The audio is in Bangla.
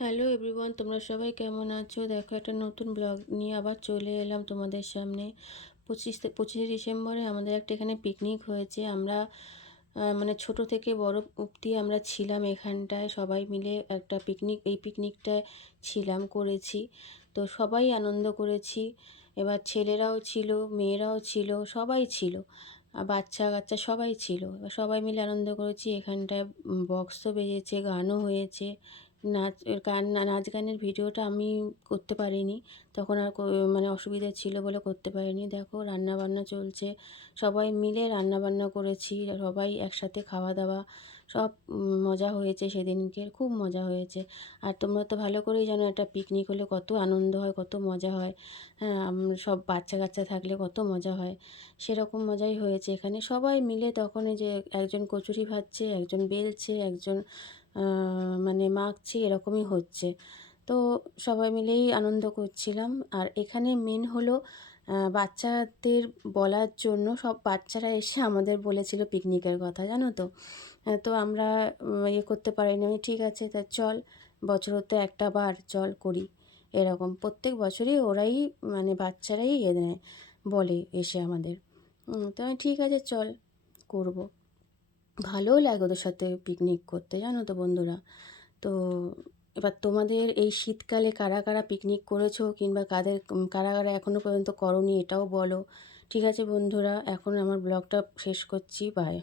হ্যালো এভরিওয়ান, তোমরা সবাই কেমন আছো? দেখো, একটা নতুন ব্লগ নিয়ে আবার চলে এলাম তোমাদের সামনে। 25শে ডিসেম্বরে আমাদের একটা এখানে পিকনিক হয়েছে। আমরা মানে ছোট থেকে বড় অবধি আমরা ছিলাম এখানটায়, সবাই মিলে একটা পিকনিকটায় করেছি। তো সবাই আনন্দ করেছি। এবার ছেলেরাও ছিল, মেয়েরাও ছিল, সবাই ছিল, বাচ্চা কাচ্চা সবাই ছিল। এবার সবাই মিলে আনন্দ করেছি এখানটায়। বক্সও বেজেছে, গানও হয়েছে। নাচ গানের ভিডিওটা আমি করতে পারিনি, তখন আর মানে অসুবিধা ছিল বলে করতে পারিনি। দেখো, রান্নাবান্না চলছে, সবাই মিলে রান্নাবান্না করেছি, সবাই একসাথে খাওয়া দাওয়া সব মজা হয়েছে সেদিনকে, খুব মজা হয়েছে। আর তোমরা তো ভালো করেই জানো একটা পিকনিক হলে কত আনন্দ হয়, কত মজা হয়। হ্যাঁ, সব বাচ্চা কাচ্চা থাকলে কত মজা হয়, সেরকম মজাই হয়েছে এখানে। সবাই মিলে তখন এই যে একজন কচুরি ভাজছে, একজন বেলছে, একজন মানে মাখছি, এরকমই হচ্ছে। তো সবাই মিলেই আনন্দ করছিলাম। আর এখানে মেন হলো বাচ্চাদের বলার জন্য, সব বাচ্চারা এসে আমাদের বলেছিল পিকনিকের কথা, জানো তো। তো আমরা ইয়ে করতে পারিনি। আমি ঠিক আছে, তা চল, বছরতে একটা বার চল করি, এরকম প্রত্যেক বছরই ওরাই মানে বাচ্চারাই নেয়, বলে এসে আমাদের। তো আমি ঠিক আছে চল, করব। ভালোও লাগে ওদের সাথে পিকনিক করতে, জানো তো বন্ধুরা। তো এবার তোমাদের এই শীতকালে কারা কারা পিকনিক করেছো, কিংবা কারা কারা এখনও পর্যন্ত করোনি, এটাও বলো। ঠিক আছে বন্ধুরা, এখন আমার ব্লগটা শেষ করছি, বাই।